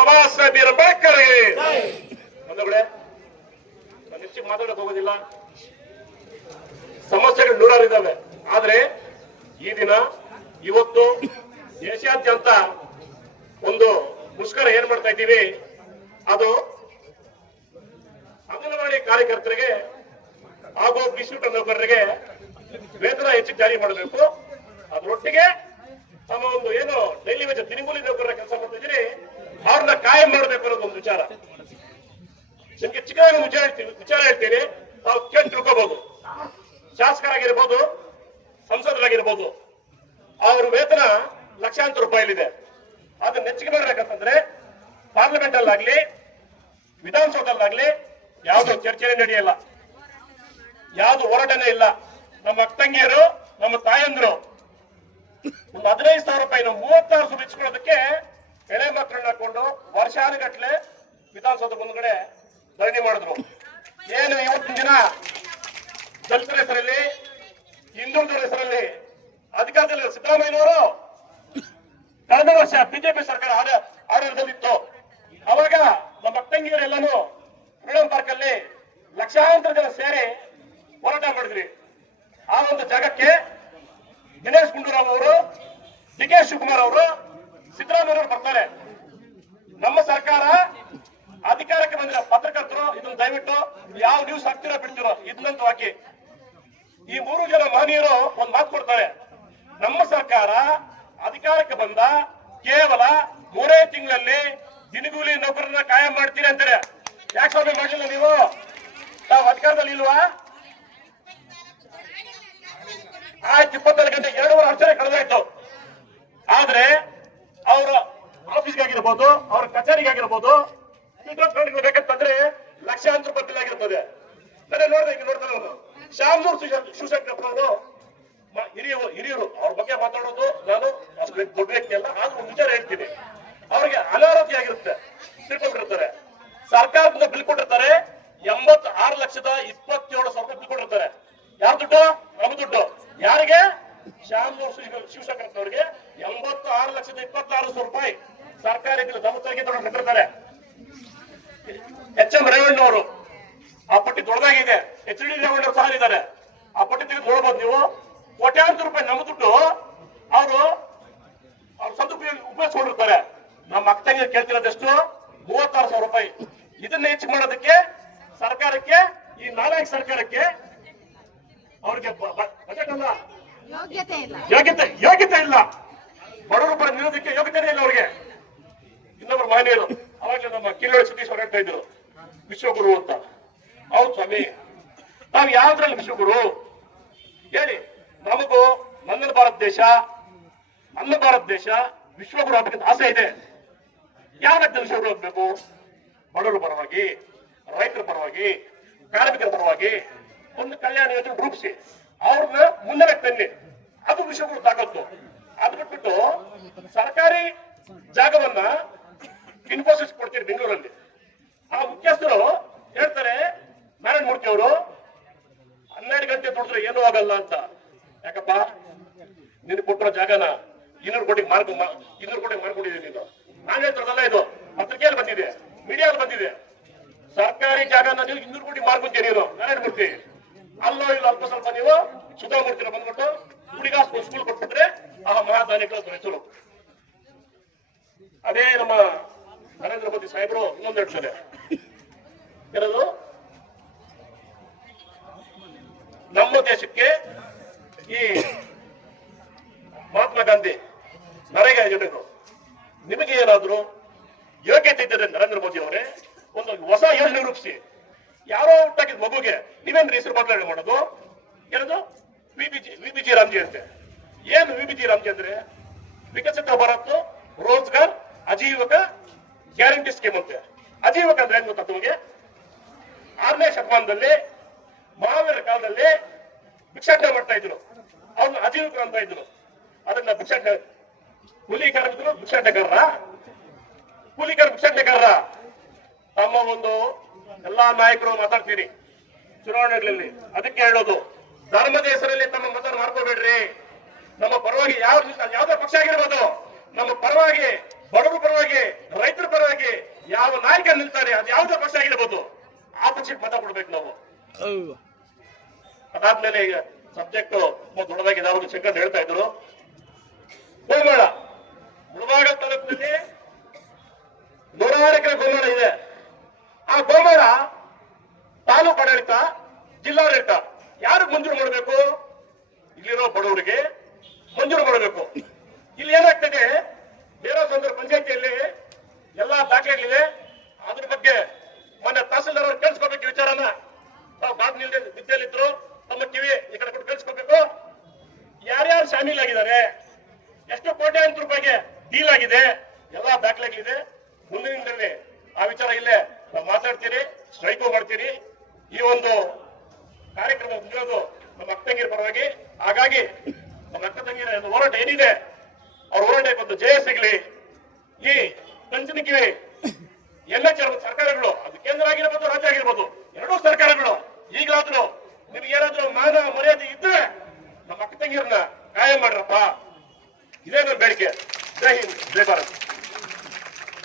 ಬಾಬಾ ಸಾಹೇಬ್ ಅಂಬೇಡ್ಕರ್ಗೆ ಬಂಧುಗಳೇ, ನಾನು ಹೆಚ್ಚಿಗೆ ಮಾತಾಡಕ್ ಹೋಗೋದಿಲ್ಲ. ಸಮಸ್ಯೆಗಳು ನೂರಾರು ಇದ್ದಾವೆ. ಆದ್ರೆ ಈ ದಿನ ಇವತ್ತು ದೇಶಾದ್ಯಂತ ಒಂದು ಮುಷ್ಕರ ಏನ್ ಮಾಡ್ತಾ ಇದ್ದೀವಿ, ಅದು ಅಂಗನವಾಡಿ ಕಾರ್ಯಕರ್ತರಿಗೆ ಹಾಗೂ ಬಿಸಿಯೂಟ ನೌಕರರಿಗೆ ವೇತನ ಹೆಚ್ಚು ಜಾರಿ ಮಾಡಬೇಕು. ಅದರೊಟ್ಟಿಗೆ ತಮ್ಮ ಒಂದು ಏನು ಡೈಲಿ ವೇಜ್ ದಿನಗೂಲಿ ನೌಕರರ ಕೆಲಸ ಮಾಡ್ತಾ ಇದ್ದೀರಿ ಅವ್ರನ್ನ ಕಾಯಂ ಮಾಡಬೇಕು ಅನ್ನೋದು ಒಂದು ವಿಚಾರ. ನಿಮ್ಗೆ ಚಿಕ್ಕದಾಗಿ ವಿಚಾರ ಹೇಳ್ತೀನಿ, ನಾವು ಕೇಳಿ ತಿಳ್ಕೋಬಹುದು. ಶಾಸಕರಾಗಿರ್ಬೋದು, ಸಂಸದರಾಗಿರ್ಬೋದು, ಅವ್ರ ವೇತನ ಲಕ್ಷಾಂತರ ರೂಪಾಯಿಲಿದೆ. ಅದನ್ನ ಹೆಚ್ಚಿಗೆ ಮಾಡ್ಬೇಕಂತಂದ್ರೆ ಪಾರ್ಲಿಮೆಂಟ್ ಅಲ್ಲಾಗ್ಲಿ ವಿಧಾನಸೌಧಲ್ಲಾಗ್ಲಿ ಯಾವ್ದು ಚರ್ಚೆನೇ ನಡೆಯಲ್ಲ, ಯಾವ್ದು ಹೋರಾಟನೇ ಇಲ್ಲ. ನಮ್ಮ ಅಕ್ಕಂಗಿಯರು, ನಮ್ಮ ತಾಯಂದ್ರು ಒಂದು 15,000 ರೂಪಾಯಿ 36 ಬಿಚ್ಕೊಳ್ಳೋದಕ್ಕೆ ಎಳೆ ಮಕ್ಕಳನ್ನ ಹಾಕೊಂಡು ವರ್ಷಾನುಗಟ್ಲೆ ವಿಧಾನಸೌಧ ಮುಂದ್ಗಡೆ ಧರಣಿ ಮಾಡಿದ್ರು. ಏನು ಇವತ್ತಿನ ದಿನ ದಲಿತರ ಹೆಸರಲ್ಲಿ, ಹಿಂದುಳಿದರ ಹೆಸರಲ್ಲಿ ಅಧಿಕಾರದಲ್ಲಿ ಸಿದ್ದರಾಮಯ್ಯನವರು ಕಳೆದ ವರ್ಷ ಬಿಜೆಪಿ ಸರ್ಕಾರ ಆಡಳಿತದಲ್ಲಿತ್ತು. ಅವಾಗ ನಮ್ಮ ಅಕ್ಕಂಗಿಯರೆಲ್ಲಾನು ಫ್ರೀಡಂ ಪಾರ್ಕ್ ಅಲ್ಲಿ ಲಕ್ಷಾಂತರ ಜನ ಸೇರಿ ಹೋರಾಟ ಮಾಡಿದ್ರಿ. ಆ ಒಂದು ಜಾಗಕ್ಕೆ ದಿನೇಶ್ ಗುಂಡೂರಾವ್ ಅವರು, ಡಿ.ಕೆ. ಶಿವಕುಮಾರ್ ಅವರು, ಸಿದ್ದರಾಮಯ್ಯ ಬರ್ತಾರೆ. ನಮ್ಮ ಸರ್ಕಾರ ಅಧಿಕಾರಕ್ಕೆ ಬಂದಿರೋ ಪತ್ರಕರ್ತರು ಇದನ್ನ ದಯವಿಟ್ಟು ಯಾವ ನ್ಯೂಸ್ ಹಾಕ್ತಿರೋ ಬಿಡ್ತಿರೋ ಇದನ್ನಂತೂ ಹಾಕಿ. ಈ 3 ಜನ ಮಹನೀಯರು ಒಂದ್ ಮಾತು ಕೊಡ್ತಾರೆ, ನಮ್ಮ ಸರ್ಕಾರ ಅಧಿಕಾರಕ್ಕೆ ಬಂದ ಕೇವಲ 3 ತಿಂಗಳಲ್ಲಿ ದಿನಗೂಲಿ ನೌಕರರನ್ನ ಕಾಯಂ ಮಾಡ್ತೀರಿ ಅಂತಾರೆ. ಯಾಕೆ ಸ್ವಾಮಿ ಮಾಡಲಿಲ್ಲ ನೀವು? ತಾವು ಅಧಿಕಾರದಲ್ಲಿ ಇಲ್ವಾ? ಆಯ್ತು, 24 ಗಂಟೆ 2.5 ವರ್ಷ ಕಳೆದಾಯ್ತು. ಆದ್ರೆ ಅವರ ಆಫೀಸ್ಗಾಗಿರ್ಬೋದು, ಅವ್ರ ಕಚೇರಿಗಾಗಿರ್ಬೋದು ಬೇಕಂತಂದ್ರೆ ಲಕ್ಷಾಂತರ ರೂಪಾಯಿ ಬಿಲ್ ಆಗಿರ್ತದೆ. ನಾನು ನೋಡ್ತಾನೆ ಅವನು ಶಾಮನೂರ್ ಶಿವಶಂಕರಪ್ಪ ಅವರು ಹಿರಿಯರು, ಅವ್ರ ಬಗ್ಗೆ ಮಾತಾಡೋದು ನಾನು ಅಷ್ಟು ದೊಡ್ಡ ವ್ಯಕ್ತಿ ಅಲ್ಲ. ಆದ್ರೂ ಒಂದು ವಿಚಾರ ಹೇಳ್ತೀನಿ, ಅವ್ರಿಗೆ ಅನಾರೋಗ್ಯ ಆಗಿರುತ್ತೆ, ತಿಳ್ಕೊಂಡಿರ್ತಾರೆ. ಸರ್ಕಾರದಿಂದ ಬಿಲ್ ಕೊಟ್ಟಿರ್ತಾರೆ 86,27,000 ಬಿಲ್ ಕೊಟ್ಟಿರ್ತಾರೆ. ಯಾರ ದುಡ್ಡು? ನಮ್ಮ ದುಡ್ಡು. ಯಾರಿಗೆ? ಶಾಮನೂರ್ ಶಿವಶಂಕರಪ್ಪನವ್ರಿಗೆ 86,26,000 ರೂಪಾಯಿ ಸರ್ಕಾರಿ ಬಿಲ್ ದಮತ್ತಾಗಿ ಕೊಟ್ಟಿರ್ತಾರೆ. ಎಚ್ ಎಂ ರೇವಣ್ಣ ಅವರು ಆ ಪಟ್ಟಿ ದೊಡ್ಡದಾಗಿದೆ. ಎಚ್ ಡಿ ರೇವಣ್ಣ ಸಹ ಇದ್ದಾರೆ. ಆ ಪಟ್ಟಿ ತೆಗೆದು ನೋಡ್ಬೋದು ನೀವು. ಕೋಟ್ಯಾಂತರ ರೂಪಾಯಿ ನಮ್ಮ ದುಡ್ಡು ಅವರು ಉಪಯೋಗಿಸ್ಕೊಂಡಿರ್ತಾರೆ. ನಮ್ಮ ಅಕ್ಕ ತಂಗಿ ಕೇಳ್ತಿರೋದೆಷ್ಟು? 36,000 ರೂಪಾಯಿ. ಇದನ್ನ ಹೆಚ್ಚು ಮಾಡೋದಕ್ಕೆ ಸರ್ಕಾರಕ್ಕೆ, ಈ ನಾಲಾಯಕ ಸರ್ಕಾರಕ್ಕೆ ಅವ್ರಿಗೆ ಬಜೆಟ್ ಅಲ್ಲ, ಯೋಗ್ಯತೆ ಇಲ್ಲ. ಬಡವರು ಪರ ನಿಲ್ಲೋದಕ್ಕೆ ಯೋಗ್ಯತೆ ಇಲ್ಲ ಅವ್ರಿಗೆ. ಇನ್ನೊಬ್ಬರು ಮಹನೀಯರು ಅವಾಗಲೇ ನಮ್ಮ ಕಿಲ್ಲೋಳಿ ಸತೀಶ್ ಅವರು ಹೇಳ್ತಾ ಇದ್ರು ವಿಶ್ವಗುರು ಅಂತ. ಹೌದು ಸ್ವಾಮಿ, ನಾವು ಯಾವ್ದ್ರಲ್ಲಿ ವಿಶ್ವಗುರು ಹೇಳಿ? ನಮಗೂ ನನ್ನ ಭಾರತ ದೇಶ ವಿಶ್ವಗುರು ಆಗ್ಬೇಕಂತ ಆಸೆ ಇದೆ. ಯಾವ ವಿಶ್ವಗುರು ಆಗ್ಬೇಕು? ಬಡವರ ಪರವಾಗಿ, ರೈತರ ಪರವಾಗಿ, ಕಾರ್ಮಿಕರ ಪರವಾಗಿ ಒಂದು ಕಲ್ಯಾಣ ಯೋಜನೆ ರೂಪಿಸಿ ಅವ್ರನ್ನ ಮುಂದೆ ತನ್ನಿ. ಅದು ವಿಶ್ವಗುರು ತಾಕತ್ತು. ಅದು ಬಿಟ್ಬಿಟ್ಟು ಸರ್ಕಾರಿ ಜಾಗವನ್ನ ಇನ್ಫೋಸಿಸ್ ಕೊಡ್ತೀರಿ ಬೆಂಗಳೂರಲ್ಲಿ. ಆ ಮುಖ್ಯಸ್ಥರು ಹೇಳ್ತಾರೆ, ನಾರಾಯಣ ಮೂರ್ತಿ ಅವರು 12 ಗಂಟೆ ದುಡಿದ್ರೆ ಏನೂ ಆಗಲ್ಲ ಅಂತ. ಯಾಕಪ್ಪ? ನೀನು ಕೊಟ್ಟಿರೋ ಜಾಗನ 200 ಕೋಟಿಗೆ ಮಾರ್ಕೊಂಡಿದ್ದೀನಿ ನೀನು. ನಾನು ಹೇಳ್ತಿರೋದಲ್ಲ, ಇದು ಪತ್ರಿಕೆಯಲ್ಲಿ ಬಂದಿದೆ, ಮೀಡಿಯಾದಲ್ಲಿ ಬಂದಿದೆ. ಸರ್ಕಾರಿ ಜಾಗನ ನೀವು 200 ಕೋಟಿ ಮಾರ್ಕೊಂತೀರಿ ನೀನು ನಾರಾಯಣ ಮೂರ್ತಿ. ಅಲ್ಲೋ ಇಲ್ಲ ಅಲ್ಪ ಸ್ವಲ್ಪ ನೀವು ಸುಧಾಮೂರ್ತಿನ ಬಂದ್ಬಿಟ್ಟು ಹುಡುಗ ಸ್ಕೂಲ್ ಕೊಟ್ಬಿಟ್ರೆ ಆ ಮಹಾದಾನಿಗಳ ಹೆಸರು. ಅದೇ ನಮ್ಮ ನರೇಂದ್ರ ಮೋದಿ ಸಾಹೇಬರು ಇನ್ನೊಂದು ಹೇಳ್ತಾರೆ, ಏನದು? ನಮ್ಮ ದೇಶಕ್ಕೆ ಈ ಮಹಾತ್ಮ ಗಾಂಧಿ ನರೇಗಾ ಯೋಜನೆಗಳು ನಿಮಗೆ ಏನಾದ್ರು ಯೋಗ್ಯತೆ ಇದ್ದರೆ ನರೇಂದ್ರ ಮೋದಿ ಅವರೇ ಒಂದು ಹೊಸ ಯೋಜನೆ ರೂಪಿಸಿ. ಯಾರೋ ಹುಟ್ಟಾಕಿದ ಮಗುಗೆ ನೀವೇನ್ರಿ ಹೆಸರು ಬದಲಾವಣೆ ಮಾಡೋದು? ಏನದು? ವಿಬಿಜಿ ರಾಮ್ಜಿ ಅಂತೆ. ಏನು ವಿಬಿಜಿ ರಾಮ್ಜಿ ಅಂದ್ರೆ? ವಿಕಸಿತ ಭಾರತ್ ರೋಜ್ಗಾರ್ ಅಜೀವಕ ಗ್ಯಾರಂಟಿ ಸ್ಕೀಮ್ ಅಂತೆ. ಅಜೀವಕ ಅಂದ್ರೆ ಏನ್ ಗೊತ್ತಾ ತಮಗೆ? 6ನೇ ಶತಮಾನದಲ್ಲಿ ಮಹಾವೀರ ಕಾಲದಲ್ಲಿ ಭಿಕ್ಷಾಟನೆ ಮಾಡ್ತಾ ಇದ್ರು, ಅವ್ರನ್ನ ಅಜೀವಕರು ಅಂತ ಇದ್ರು. ಅದನ್ನ ಭಿಕ್ಷಾಟನೆ, ಕೂಲಿ ಕಾರ್ಮಿಕರು ಭಿಕ್ಷಾಟನೆಗಾರರ ತಮ್ಮ ಒಂದು ಎಲ್ಲಾ ನಾಯಕರು ಮಾತಾಡ್ತೀರಿ ಚುನಾವಣೆಗಳಲ್ಲಿ. ಅದಕ್ಕೆ ಹೇಳೋದು, ಧರ್ಮದ ಹೆಸರಲ್ಲಿ ತಮ್ಮ ಮತ ಮಾಡ್ಕೋಬೇಡ್ರಿ. ನಮ್ಮ ಪರವಾಗಿ ಯಾವ್ದೇ ಪಕ್ಷ ಆಗಿರ್ಬೋದು, ನಮ್ಮ ಪರವಾಗಿ, ಬಡವರ ಪರವಾಗಿ, ರೈತರ ಪರವಾಗಿ ಅದು ಯಾವುದೇ ಪಕ್ಷ ಆಗಿರ್ಬೋದು ಆ ಪಕ್ಷಕ್ಕೆ ಮತ ಕೊಡ್ಬೇಕು ನಾವು. ಅದಾದ್ಮೇಲೆ ಈಗ ಸಬ್ಜೆಕ್ಟ್ ದೊಡ್ಡದಾಗಿದೆ. ಅವರು ಶಂಕರ್ ಹೇಳ್ತಾ ಇದ್ರು ಗೋಮಾಳ ಮುಳಬಾಗಿಲು ತಾಲೂಕಿನಲ್ಲಿ 106 ಎಕರೆ ಗೋಮಾಳ ಇದೆ. ಆ ಗೋಮಾಳ ತಾಲೂಕು ಆಡಳಿತ, ಜಿಲ್ಲಾಡಳಿತ ಯಾರಿಗೆ ಮಂಜೂರು ಮಾಡಬೇಕು? ಇಲ್ಲಿರೋ ಬಡವರಿಗೆ ಮಂಜೂರು ಮಾಡಬೇಕು. ಇಲ್ಲಿ ಏನಾಗ್ತದೆ, ಬೇರೆ ಸಂದರ್ಭ ಪಂಚಾಯತಿಯಲ್ಲಿ ಎಲ್ಲಾ ದಾಖಲೆಗಳಿದೆ. ಅದ್ರ ಬಗ್ಗೆ ಮೊನ್ನೆ ತಹಸೀಲ್ದಾರ್ ಅವ್ರು ಕೇಳಿಸ್ಕೋಬೇಕು ವಿಚಾರನ. ತಾವು ಬಾಗಿಲಿಲ್ಲದೆ ವಿದ್ಯೆಯಲ್ಲಿದ್ರು ತಮ್ಮ ಕಿವಿ ಈ ಕಡೆ ಕೊಟ್ಟು ಕೇಳಿಸ್ಕೋಬೇಕು. ಯಾರ್ಯಾರು ಶಾಮೀಲ್ ಆಗಿದ್ದಾರೆ, ಎಷ್ಟು ಕೋಟ್ಯಾಂತರ ರೂಪಾಯಿಗೆ ಡೀಲ್ ಆಗಿದೆ, ಎಲ್ಲಾ ದಾಖಲೆಗಳಿದೆ. ಮುಂದಿನ ದಿನದಲ್ಲಿ ಆ ವಿಚಾರ ಇಲ್ಲೇ ನಾವು ಮಾತಾಡ್ತೀರಿ, ಸ್ಟ್ರೈಕು ಮಾಡ್ತೀರಿ. ಈ ಒಂದು ಕಾರ್ಯಕ್ರಮ ಮುಗಿಯೋದು ನಮ್ಮ ಅಕ್ಕ ತಂಗಿರ ಪರವಾಗಿ. ಹಾಗಾಗಿ ನಮ್ಮ ಅಕ್ಕ ತಂಗಿರ ಹೋರಾಟ ಏನಿದೆ ಅವ್ರ ಹೋರಾಟಕ್ಕೆ ಒಂದು ಜಯ ಸಿಗಲಿ. ಈ ಕಂಚನಿಗೆ ಎಲ್ಲ ಸರ್ಕಾರಗಳು, ಅದು ಕೇಂದ್ರ ಆಗಿರ್ಬೋದು, ರಾಜ್ಯ ಆಗಿರ್ಬೋದು, ಎರಡೂ ಸರ್ಕಾರಗಳು ಈಗಲಾದ್ರೂ ನಿಮ್ಗೆ ಏನಾದ್ರೂ ಮಾನ ಮರ್ಯಾದೆ ಇದ್ರೆ ನಮ್ಮ ಅಕ್ಕ ತಂಗಿಯರನ್ನ ಕಾಯ ಮಾಡ್ರಪ್ಪ. ಇದೇ ನನ್ನ ಬೇಡಿಕೆ. ಜೈ ಹಿಂದ್, ಜೈ ಭಾರತ್.